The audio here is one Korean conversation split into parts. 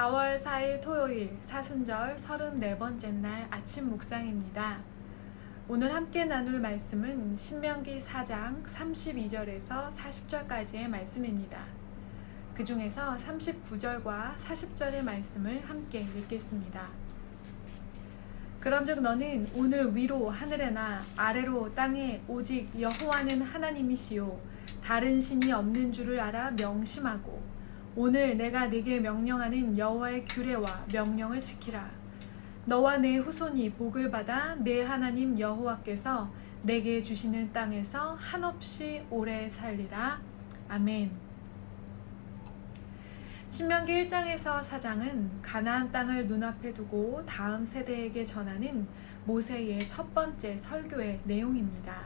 4월 4일 토요일 사순절 34번째 날 아침 묵상입니다. 오늘 함께 나눌 말씀은 신명기 4장 32절에서 40절까지의 말씀입니다. 그 중에서 39절과 40절의 말씀을 함께 읽겠습니다. 그런즉 너는 오늘 위로 하늘에나 아래로 땅에 오직 여호와는 하나님이시요 다른 신이 없는 줄을 알아 명심하고 오늘 내가 네게 명령하는 여호와의 규례와 명령을 지키라. 너와 내 후손이 복을 받아 내 하나님 여호와께서 내게 주시는 땅에서 한없이 오래 살리라. 아멘. 신명기 1장에서 4장은 가나안 땅을 눈앞에 두고 다음 세대에게 전하는 모세의 첫 번째 설교의 내용입니다.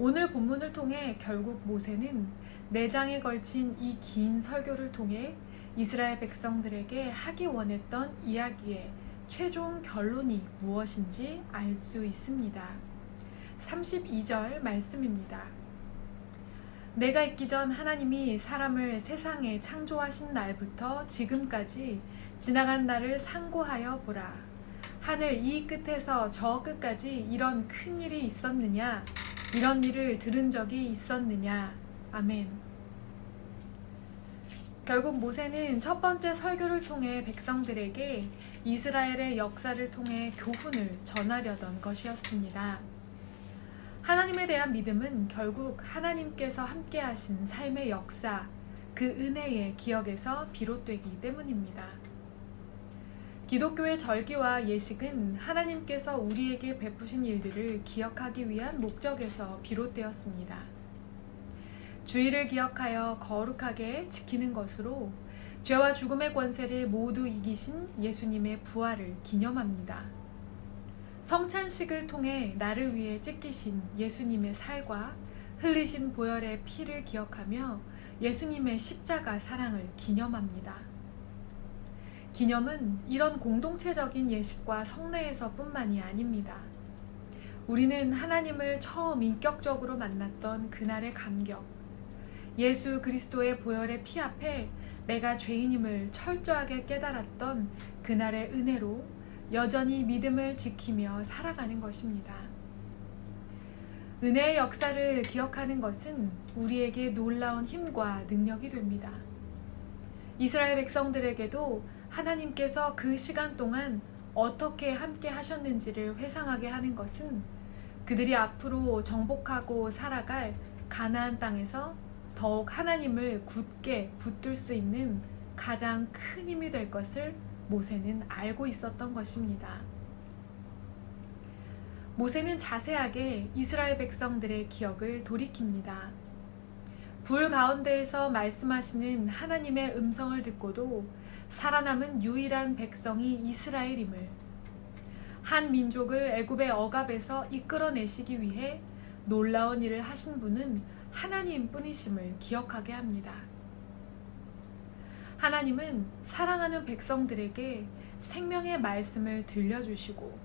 오늘 본문을 통해 결국 모세는 네 장에 걸친 이 긴 설교를 통해 이스라엘 백성들에게 하기 원했던 이야기의 최종 결론이 무엇인지 알 수 있습니다. 32절 말씀입니다. 내가 있기 전 하나님이 사람을 세상에 창조하신 날부터 지금까지 지나간 날을 상고하여 보라. 하늘 이 끝에서 저 끝까지 이런 큰 일이 있었느냐? 이런 일을 들은 적이 있었느냐? 아멘. 결국 모세는 첫 번째 설교를 통해 백성들에게 이스라엘의 역사를 통해 교훈을 전하려던 것이었습니다. 하나님에 대한 믿음은 결국 하나님께서 함께 하신 삶의 역사, 그 은혜의 기억에서 비롯되기 때문입니다. 기독교의 절기와 예식은 하나님께서 우리에게 베푸신 일들을 기억하기 위한 목적에서 비롯되었습니다. 주의를 기억하여 거룩하게 지키는 것으로 죄와 죽음의 권세를 모두 이기신 예수님의 부활을 기념합니다. 성찬식을 통해 나를 위해 찢기신 예수님의 살과 흘리신 보혈의 피를 기억하며 예수님의 십자가 사랑을 기념합니다. 기념은 이런 공동체적인 예식과 성례에서 뿐만이 아닙니다. 우리는 하나님을 처음 인격적으로 만났던 그날의 감격, 예수 그리스도의 보혈의 피 앞에 내가 죄인임을 철저하게 깨달았던 그날의 은혜로 여전히 믿음을 지키며 살아가는 것입니다. 은혜의 역사를 기억하는 것은 우리에게 놀라운 힘과 능력이 됩니다. 이스라엘 백성들에게도 하나님께서 그 시간 동안 어떻게 함께 하셨는지를 회상하게 하는 것은 그들이 앞으로 정복하고 살아갈 가나안 땅에서 더욱 하나님을 굳게 붙들 수 있는 가장 큰 힘이 될 것을 모세는 알고 있었던 것입니다. 모세는 자세하게 이스라엘 백성들의 기억을 돌이킵니다. 불 가운데에서 말씀하시는 하나님의 음성을 듣고도 살아남은 유일한 백성이 이스라엘임을 한 민족을 애굽의 억압에서 이끌어내시기 위해 놀라운 일을 하신 분은 하나님 뿐이심을 기억하게 합니다. 하나님은 사랑하는 백성들에게 생명의 말씀을 들려주시고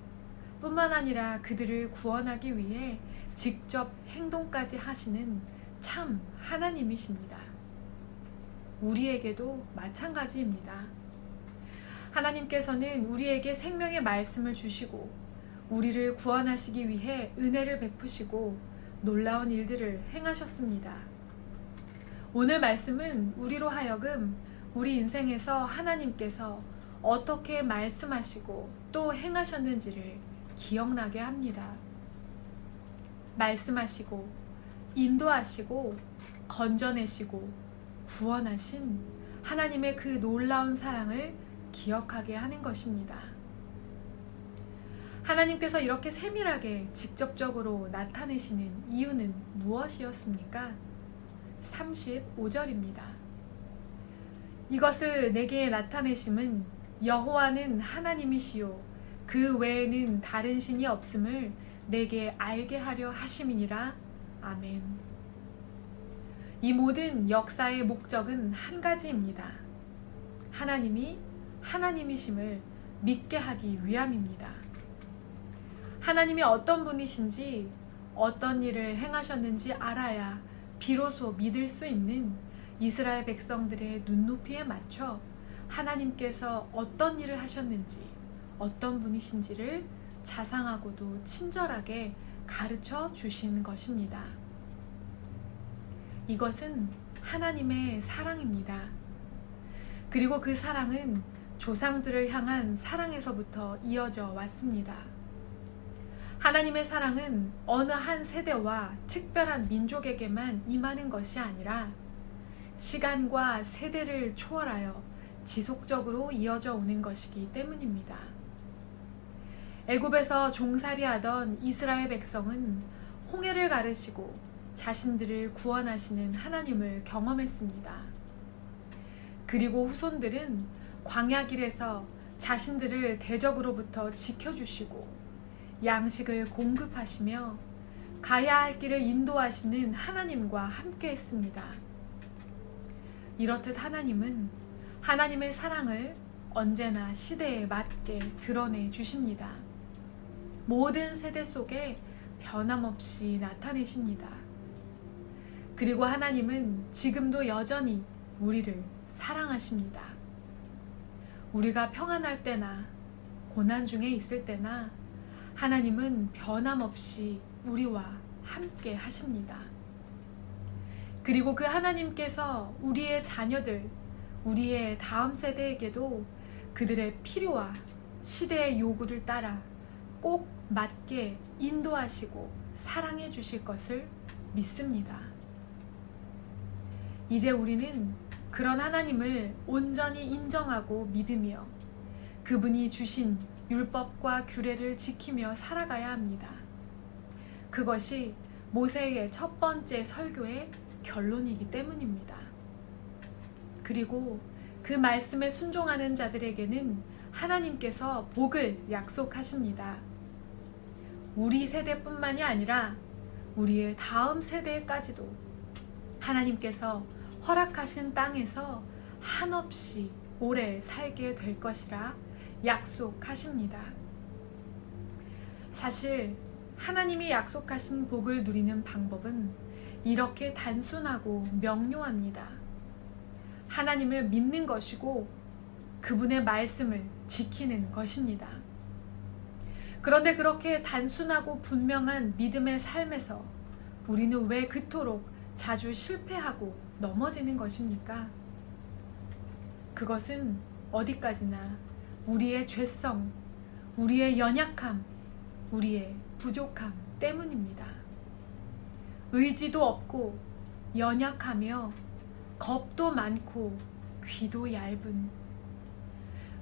뿐만 아니라 그들을 구원하기 위해 직접 행동까지 하시는 참 하나님이십니다. 우리에게도 마찬가지입니다. 하나님께서는 우리에게 생명의 말씀을 주시고 우리를 구원하시기 위해 은혜를 베푸시고 놀라운 일들을 행하셨습니다. 오늘 말씀은 우리로 하여금 우리 인생에서 하나님께서 어떻게 말씀하시고 또 행하셨는지를 기억나게 합니다. 말씀하시고 인도하시고 건져내시고 구원하신 하나님의 그 놀라운 사랑을 기억하게 하는 것입니다. 하나님께서 이렇게 세밀하게 직접적으로 나타내시는 이유는 무엇이었습니까? 35절입니다. 이것을 내게 나타내심은 여호와는 하나님이시요 그 외에는 다른 신이 없음을 내게 알게 하려 하심이니라. 아멘. 이 모든 역사의 목적은 한 가지입니다. 하나님이 하나님이심을 믿게 하기 위함입니다. 하나님이 어떤 분이신지 어떤 일을 행하셨는지 알아야 비로소 믿을 수 있는 이스라엘 백성들의 눈높이에 맞춰 하나님께서 어떤 일을 하셨는지, 어떤 분이신지를 자상하고도 친절하게 가르쳐 주신 것입니다. 이것은 하나님의 사랑입니다. 그리고 그 사랑은 조상들을 향한 사랑에서부터 이어져 왔습니다. 하나님의 사랑은 어느 한 세대와 특별한 민족에게만 임하는 것이 아니라 시간과 세대를 초월하여 지속적으로 이어져 오는 것이기 때문입니다. 애굽에서 종살이하던 이스라엘 백성은 홍해를 가르시고 자신들을 구원하시는 하나님을 경험했습니다. 그리고 후손들은 광야길에서 자신들을 대적으로부터 지켜주시고 양식을 공급하시며 가야 할 길을 인도하시는 하나님과 함께 했습니다. 이렇듯 하나님은 하나님의 사랑을 언제나 시대에 맞게 드러내 주십니다. 모든 세대 속에 변함없이 나타내십니다. 그리고 하나님은 지금도 여전히 우리를 사랑하십니다. 우리가 평안할 때나 고난 중에 있을 때나 하나님은 변함없이 우리와 함께 하십니다. 그리고 그 하나님께서 우리의 자녀들, 우리의 다음 세대에게도 그들의 필요와 시대의 요구를 따라 꼭 맞게 인도하시고 사랑해 주실 것을 믿습니다. 이제 우리는 그런 하나님을 온전히 인정하고 믿으며 그분이 주신 율법과 규례를 지키며 살아가야 합니다. 그것이 모세의 첫 번째 설교의 결론이기 때문입니다. 그리고 그 말씀에 순종하는 자들에게는 하나님께서 복을 약속하십니다. 우리 세대뿐만이 아니라 우리의 다음 세대까지도 하나님께서 허락하신 땅에서 한없이 오래 살게 될 것이라 약속하십니다. 사실 하나님이 약속하신 복을 누리는 방법은 이렇게 단순하고 명료합니다. 하나님을 믿는 것이고 그분의 말씀을 지키는 것입니다. 그런데 그렇게 단순하고 분명한 믿음의 삶에서 우리는 왜 그토록 자주 실패하고 넘어지는 것입니까? 그것은 어디까지나 우리의 죄성, 우리의 연약함, 우리의 부족함 때문입니다. 의지도 없고 연약하며 겁도 많고 귀도 얇은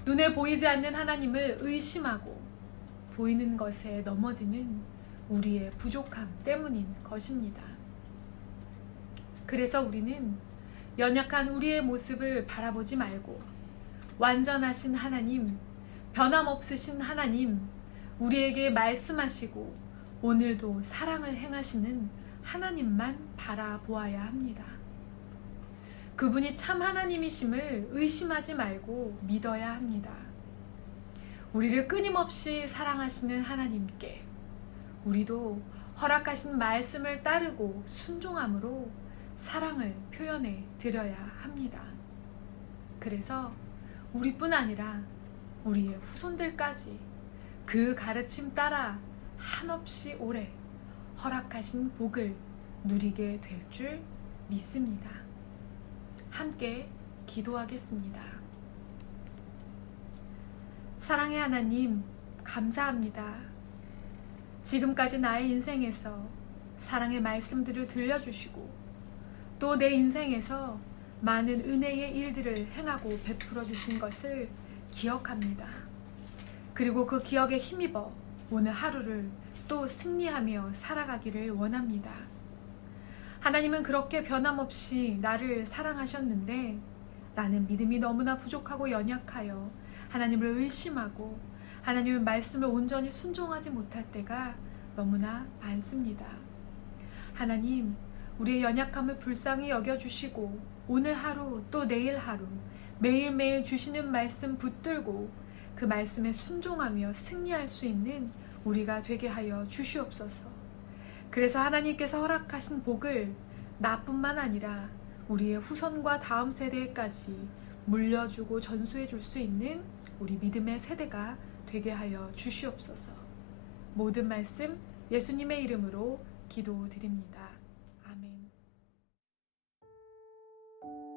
눈에 보이지 않는 하나님을 의심하고 보이는 것에 넘어지는 우리의 부족함 때문인 것입니다. 그래서 우리는 연약한 우리의 모습을 바라보지 말고 완전하신 하나님, 변함없으신 하나님, 우리에게 말씀하시고 오늘도 사랑을 행하시는 하나님만 바라보아야 합니다. 그분이 참 하나님이심을 의심하지 말고 믿어야 합니다. 우리를 끊임없이 사랑하시는 하나님께 우리도 허락하신 말씀을 따르고 순종함으로 사랑을 표현해 드려야 합니다. 그래서 우리뿐 아니라 우리의 후손들까지 그 가르침 따라 한없이 오래 허락하신 복을 누리게 될 줄 믿습니다. 함께 기도하겠습니다. 사랑의 하나님, 감사합니다. 지금까지 나의 인생에서 사랑의 말씀들을 들려주시고 또 내 인생에서 많은 은혜의 일들을 행하고 베풀어 주신 것을 기억합니다. 그리고 그 기억에 힘입어 오늘 하루를 또 승리하며 살아가기를 원합니다. 하나님은 그렇게 변함없이 나를 사랑하셨는데 나는 믿음이 너무나 부족하고 연약하여 하나님을 의심하고 하나님의 말씀을 온전히 순종하지 못할 때가 너무나 많습니다. 하나님, 우리의 연약함을 불쌍히 여겨주시고 오늘 하루 또 내일 하루 매일매일 주시는 말씀 붙들고 그 말씀에 순종하며 승리할 수 있는 우리가 되게 하여 주시옵소서. 그래서 하나님께서 허락하신 복을 나뿐만 아니라 우리의 후손과 다음 세대까지 물려주고 전수해 줄 수 있는 우리 믿음의 세대가 되게 하여 주시옵소서. 모든 말씀 예수님의 이름으로 기도드립니다. you.